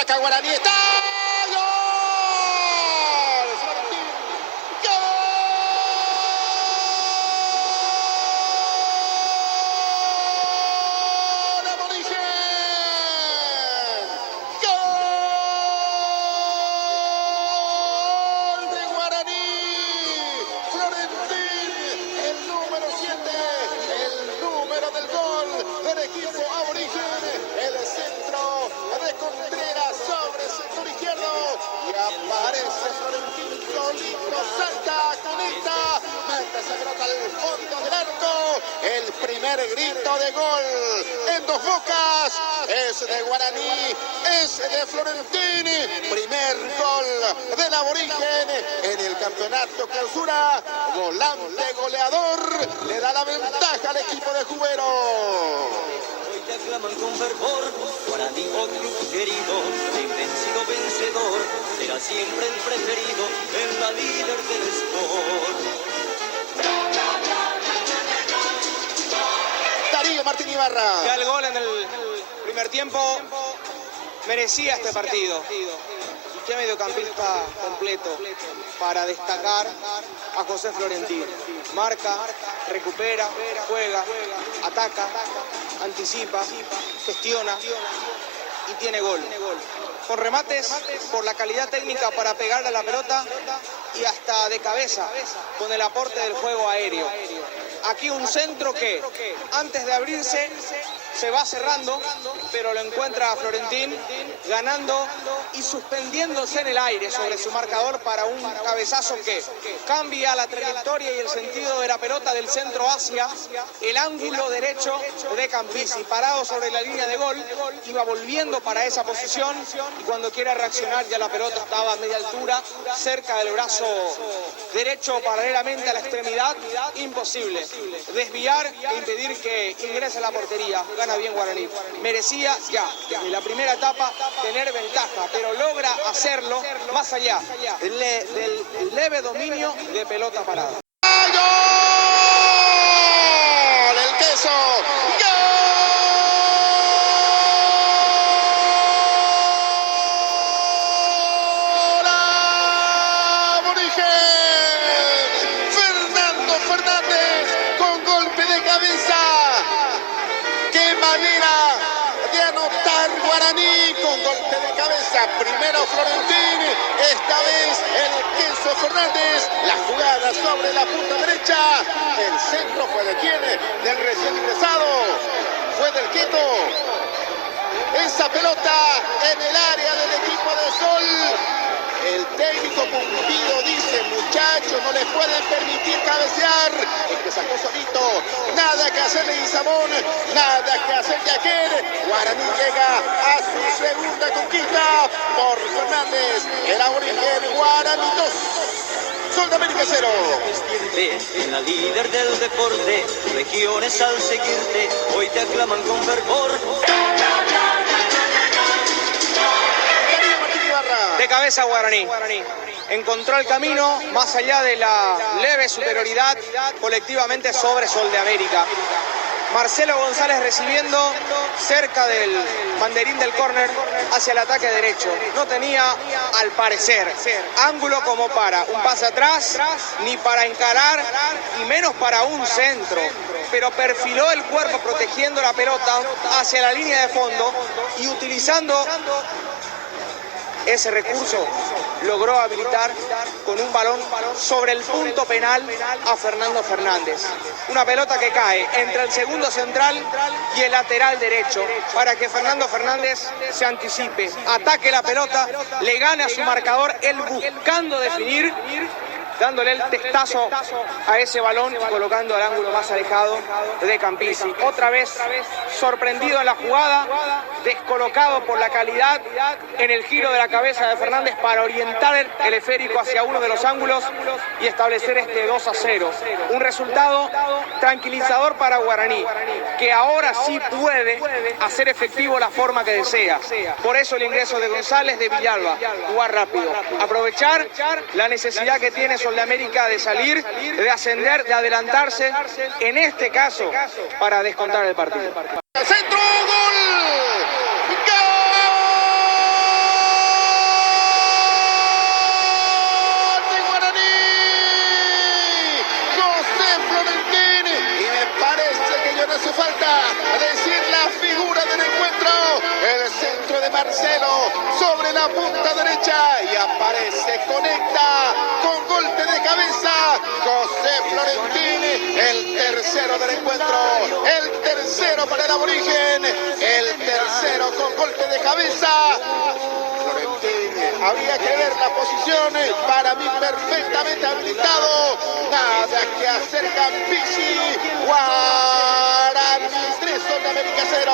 Ataca Guaraní. ¡Está! Aparece Florentín solito, salta, conecta, mete esa pelota al fondo del arco. El primer grito de gol en Dos Bocas es de Guaraní, es de Florentín. Primer gol del aborigen en el campeonato clausura. Volante goleador, le da la ventaja al equipo de Jubero. Te aclaman con fervor, Guaraní, oh club querido, de invencido vencedor, será siempre el preferido en la líder del sport. Darío Martín Ibarra. Ya el gol en el primer tiempo merecía este partido. Qué mediocampista completo para destacar a José Florentín. Marca, recupera, juega, ataca, anticipa, gestiona y tiene gol. Con remates por la calidad técnica para pegarle a la pelota y hasta de cabeza con el aporte del juego aéreo. Aquí un centro que antes de abrirse se va cerrando, pero lo encuentra a Florentín ganando y suspendiéndose en el aire sobre su marcador para un cabezazo que cambia la trayectoria y el sentido de la pelota del centro hacia el ángulo derecho de Campisi. Parado sobre la línea de gol, iba volviendo para esa posición y cuando quiere reaccionar ya la pelota estaba a media altura, cerca del brazo derecho paralelamente a la extremidad. Imposible desviar e impedir que ingrese a la portería. Gana bien Guaraní. Merecía ya, en la primera etapa, tener ventaja, pero logra hacerlo más allá del leve dominio de pelota parada. ¡Gol! ¡El queso! ¡Gol! ¡Aborigen! Fernando Fernández con golpe de cabeza. ¡Qué manera de anotar Guaraní con golpe de cabeza! Primero Florentín, esta vez el queso Fernández. La jugada sobre la punta derecha. El centro fue de quién? Del recién ingresado. Fue del Quito. Esa pelota en el área del equipo de Sol. El técnico Pumpido dice, muchachos, no les pueden permitir cabecear. El que sacó solito, nada que hacerle Isabón, nada que hacer de aquel. Guaraní llega a su segunda conquista por Fernández. El aborigen Guaraní 2. Sol de América 0. En la líder del deporte, regiones al seguirte, hoy te aclaman con fervor. De cabeza Guaraní. Encontró el camino más allá de la leve superioridad colectivamente sobre Sol de América. Marcelo González recibiendo cerca del banderín del córner hacia el ataque derecho. No tenía, al parecer, ángulo como para un pase atrás, ni para encarar, y menos para un centro. Pero perfiló el cuerpo protegiendo la pelota hacia la línea de fondo y utilizando ese recurso logró habilitar con un balón sobre el punto penal a Fernando Fernández. Una pelota que cae entre el segundo central y el lateral derecho para que Fernando Fernández se anticipe, ataque la pelota, le gane a su marcador, él buscando definir, dándole el testazo a ese balón y colocando al ángulo más alejado de Campisi. Otra vez sorprendido en la jugada, descolocado por la calidad en el giro de la cabeza de Fernández para orientar el esférico hacia uno de los ángulos y establecer este 2-0. Un resultado tranquilizador para Guaraní, que ahora sí puede hacer efectivo la forma que desea. Por eso el ingreso de González, de Villalba, jugar rápido, aprovechar la necesidad que tiene Sol de América de salir, de ascender, de adelantarse, en este caso, para descontar el partido. Centro, gol. ¡Gol! Marcelo sobre la punta derecha y aparece, conecta con golpe de cabeza José Florentín, el tercero del encuentro, el tercero para el aborigen, el tercero con golpe de cabeza. Florentín, habría que ver la posición, para mí perfectamente habilitado, nada que hacer Campici, Guaraní 3, América 0.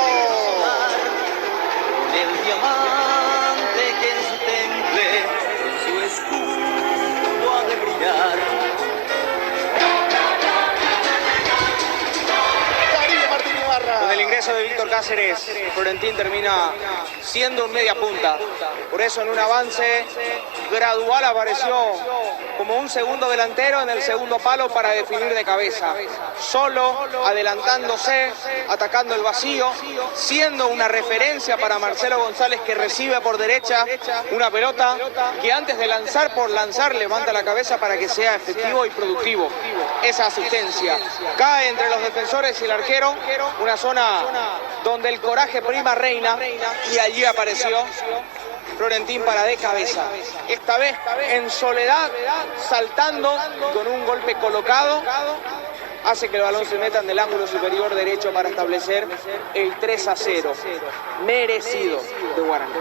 El diamante que en su temple con su escudo ha de brillar. Darío Martín Ibarra. Con el ingreso de Víctor Cáceres, Florentín termina siendo un media punta. Por eso en un avance gradual apareció como un segundo delantero en el segundo palo para definir de cabeza. Solo, adelantándose, atacando el vacío, siendo una referencia para Marcelo González, que recibe por derecha una pelota que antes de lanzar por lanzar levanta la cabeza para que sea efectivo y productivo. Esa asistencia cae entre los defensores y el arquero, una zona donde el coraje prima reina, y allí apareció Florentín para de cabeza. Esta vez en soledad, saltando con un golpe colocado, hace que el balón se meta en el ángulo superior derecho para establecer el 3-0 merecido de Guaraní.